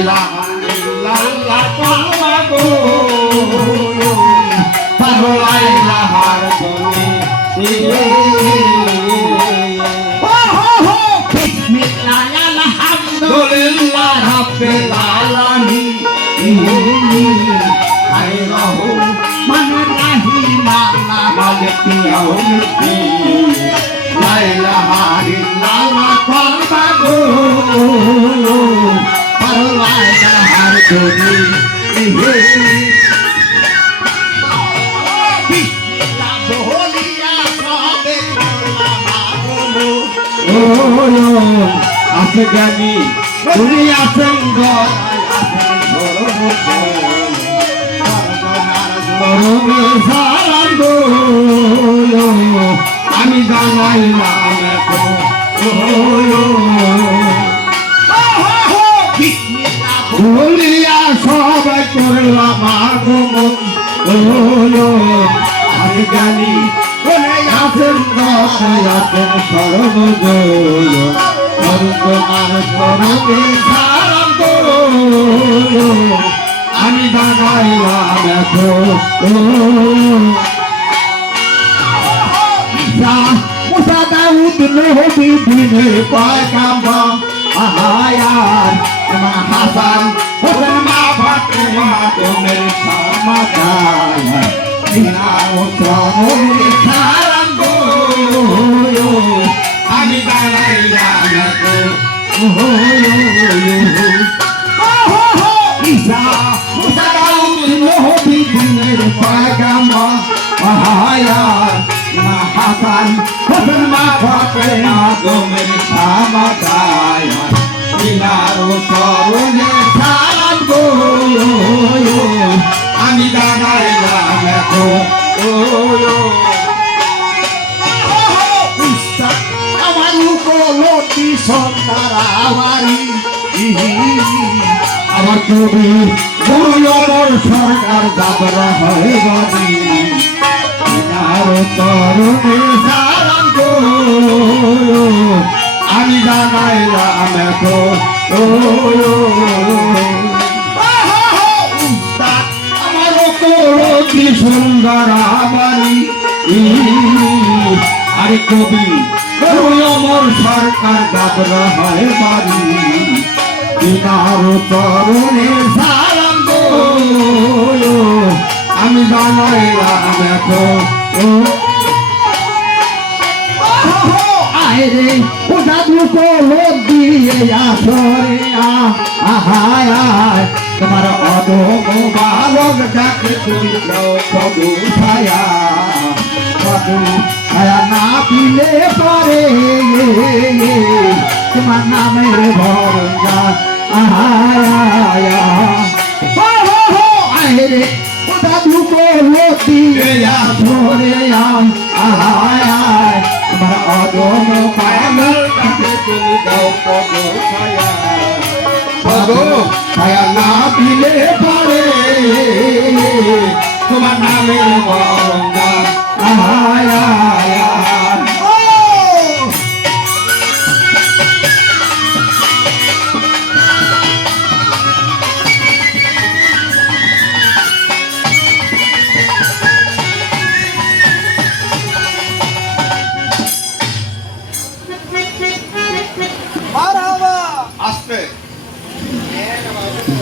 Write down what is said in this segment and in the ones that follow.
ইলাহা ইল্লাল্লাহ কালমা গো পাগল ইলাহার গনি বিসমিল্লাহ আলহামদুলিল্লাহ রাব্বিল আলামিন আয় রহমান রহিম মালিক ইয়াউমিদ্দিন লা ইলাহা ইল্লাল্লাহ কালমা গো পাগল ইলাহার গনি বিসমিল্লাহ বলিয়া সবে আছে জ্ঞানী তুমি আছেন আমি জানাইলাম বলিয়া সবাই করলাম আগমন আমি জানি আছেন আছেন সর্বজয় তোমার সরবে সারাম আমি জানাইলাম এখন মুসা দাউদ নবী দিনের পয়গাম্বা আহায়ার ইমাম হাসান হোসেন মা ফাতেমা তোমার সমাদান দিনার সরবে সারাম আমি জানাইলাম এখন ঈসা মুসা দাউদ নবী দিনের পয়গাম্বা আহায়ার ইমাম হাসান হোসেন মা ফাতেমা তোমার সমাদান দিনার সরবে সারাম গো আমি জানাইলাম এখন আমার উপলব্ধি সন্তার আমার কবি গুরুর সরকার দাবরা হয় বাড়ি তরুণে সারাম গো আমি জানাইলাম এখন আমার উপলব্ধি সুন্দর বাড়ি আরে কবি আমার সরকার দাবরা হয় বাড়ি দিনার তরুণে সারাম গো আমি জানাইলাম এখন আয় রে ও জাদু লোক দিয়ে আসরে আহায় তোমার অদম বালক ডাকে তুমি কবু ছায়া না পিলে পরে তোমার নামের ভরসা আয় রে ও জাদু লোক দিয়ে আসরে আহায় তোমার অদম বালক ডাকে তুমি কবু ছায়া ছায়া না পিলে পরে তোমার নামের ভরসা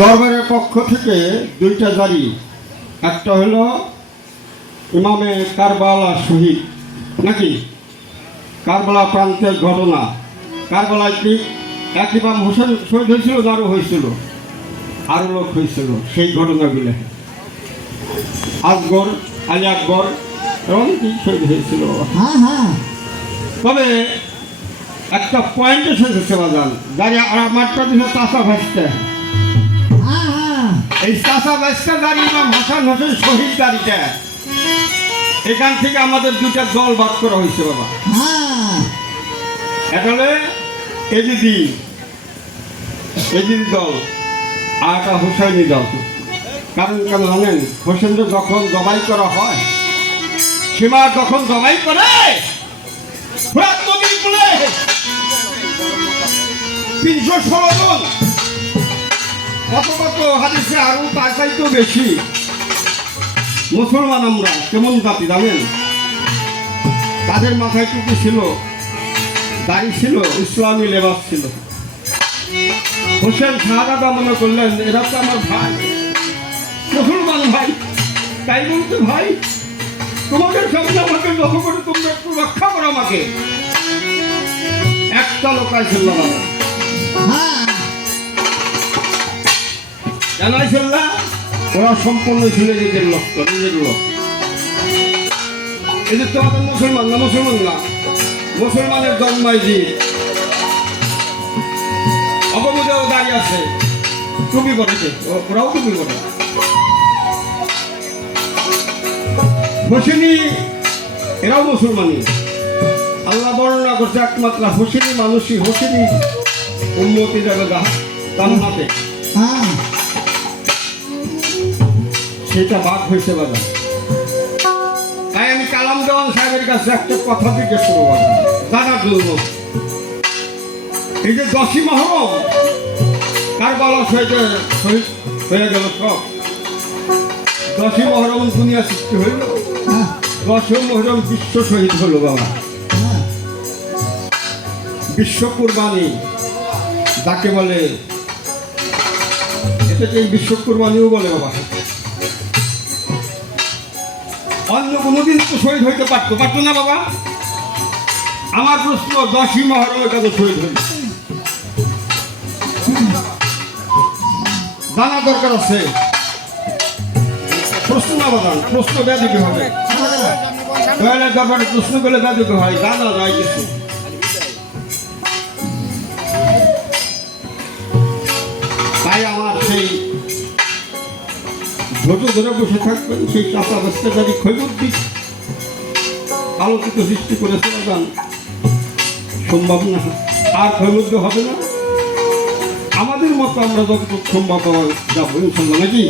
দরবারের পক্ষ থেকে দুইটা জারি, একটা হলো ইমামে কারবালা শহীদ নাকি কারবালা প্রান্তের ঘটনা, কারবালায় কি এক ইমাম হোসেন শহীদ হয়েছিল না আরও হয়েছিল, আরও লোক হয়েছিল, সেই ঘটনাগুলো আকবর আলী আকবর এবং কি শহীদ হয়েছিল। তবে একটা পয়েন্ট এসেছে বাজান দাঁড়িয়ে আর আমারটা দিল চাষা ভাসতে, এই চাষা ভাসতে দাঁড়িয়ে ইমাম হাসান হোসেন শহীদ দাঁড়িটা এখান থেকে আমাদের দুটা দল ভাগ করা হয়েছে বাবা। এটা হলে এজিদি দল আর একটা হুসাইনি দল। কারণ কেন জানেন, হোসেনদের যখন জবাই করা হয়, সীমা যখন জবাই করে 316 জন কত কত হাদিসে আরো তার চাইতেও বেশি মুসলমান আমরা কেমন জাতি জানেন? তাদের মাথায় টুপি ছিল, দাড়ি ছিল, ইসলামী লেবাস ছিল। হোসেন শাহজাদা মনে করলেন এরা তো আমার ভাই, মুসলমান ভাই, তাই বলতে ভাই তোমাদের সামনে আমাকে লক্ষ্য করে তোমরা একটু রক্ষা করো আমাকে। একটা লোক আইছিল বাবা, জানাইছিল না ওরা সম্পূর্ণ ছিল নিজের লক্ষ্য, নিজের লোক। এদের তো আমাদের মুসলমান না, মুসলমান না, মুসলমানের জন্মায় যে অবমুদেও দাঁড়িয়ে আছে, টুপি পরেছে, ওরাও টুপি পরে। হোসেনি এরাও মুসলমানই। আল্লাহ বর্ণনা করছে একমাত্র হোসেনি মানুষই, হোসেনি উম্মতি যাবে জান্নাতে, সেটা বাদ হয়েছে বাবা। তাই আমি কালাম দেওয়ান সাহেবের কাছে একটা কথা জিজ্ঞেস করবো জানার জন্য। এই যে 10ই মুহররম কারবালা শহীদ হয়ে গেল, সব 10ই মুহররম দুনিয়া সৃষ্টি হইল, 10ই মুহররম বিশ্ব শহীদ হলো বাবা। বিশ্ব কুরবানি যাকে বলে, এটাকে বিশ্ব কুরবানিও বলে বাবা। অন্য কোনোদিন তো শহীদ হইতে পারতো না বাবা। আমার প্রশ্ন, 10ই মুহররমে কত শহীদ হইল জানা দরকার আছে। প্রশ্ন না বাবা, প্রশ্ন ব্যাধিকে হবে, দরবারে প্রশ্ন করলে ব্যাধিকে হয়, জানা যায় কিছু। তাই আমার সেই ধৈর্য ধরে বসে থাকবেন, সেই চাষা বাস্তাদারি ক্ষয়বর্তী আলোকিত সৃষ্টি করেছে বাগান, সম্ভব না, আর ক্ষয়বদ্ধ হবে না। আমাদের মতো আমরা যতটুকু সম্ভব যাবো ইনশাল্লাহ, নাকি?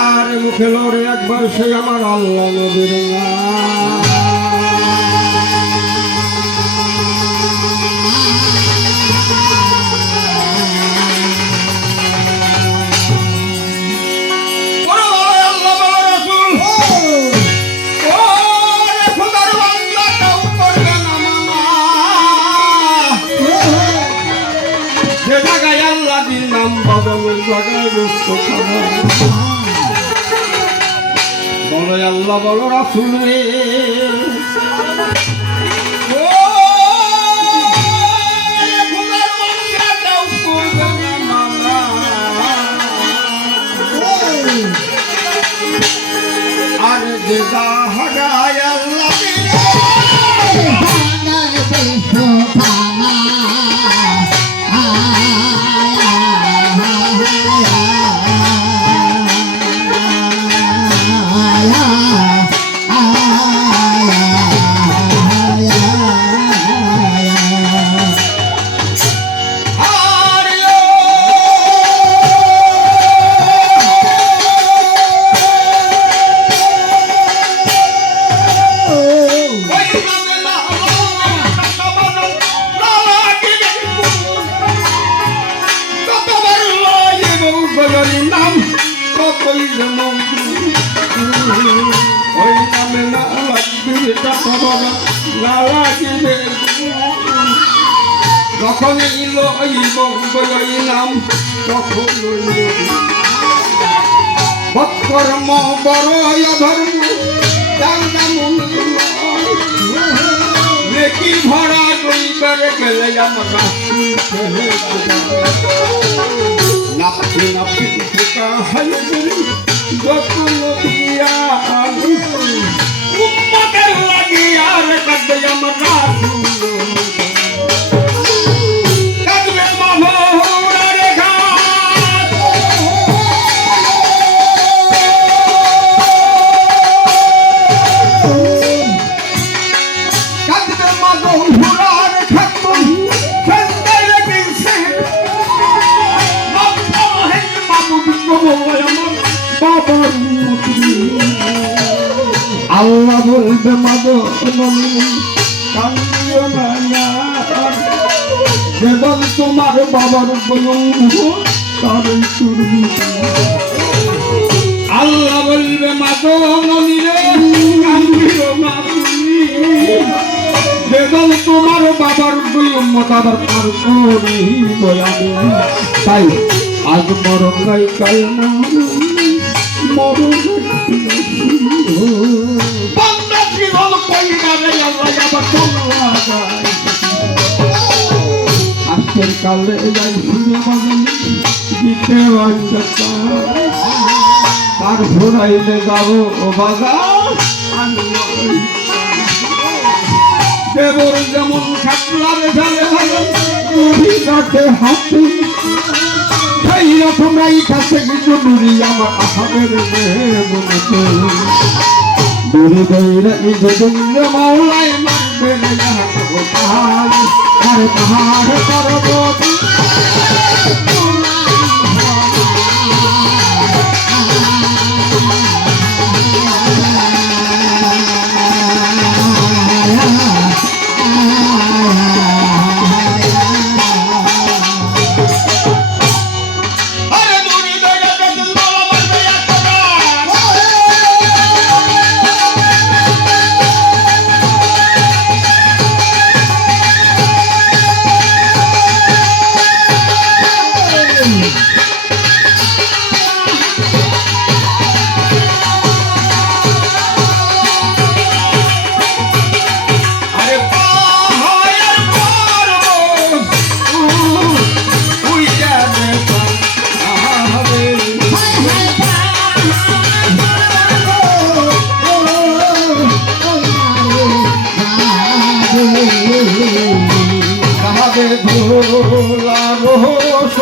আর মুখে লড়ে একবার সেই আমার আল্লাহ নবীর নাম। বলো আল্লাহ, বলো রাসূল রে, আর যে হাগায় আল্লাহ নাম কতই ওই নামে না লাগবে না লাগবে, যখন ইল ওই নাম তখন বৎকর্ম বড় ধর্ম তার নাম নেকি ভরা করিবার গেলে আমরা নাপি নাপি ঠেকা হাই যত নদিয়া উম্মতের লাগি আর কাঁদে আমরা কাঁদবে মনোহরা রেখা কাঁদবে আল্লাহ বলবে মাগো ননী কান্দিও না যেমন তোমার বাবার বলুন তার আল্লাহ বলবে মাগো ননী রে কান্দিও না তুমি যেমন তোমার বাবার বলুন আবার তার করিব আমি তাই আজ মরণ নাই কাল মরণ আজকের কালে যাই ফিরে দিতে তার ঘোরাইলে যাবো ও বাজার দেবর যেমন খাতলার ঝালে হাতে হাতে সেই রকমাই কাছে কিছু নুরি আমার আহামের মনেতে দুরি দৈরা ইজে মাওলায় মারবে পাহাড় আর পাহাড় পর্বত ভোলা রোশ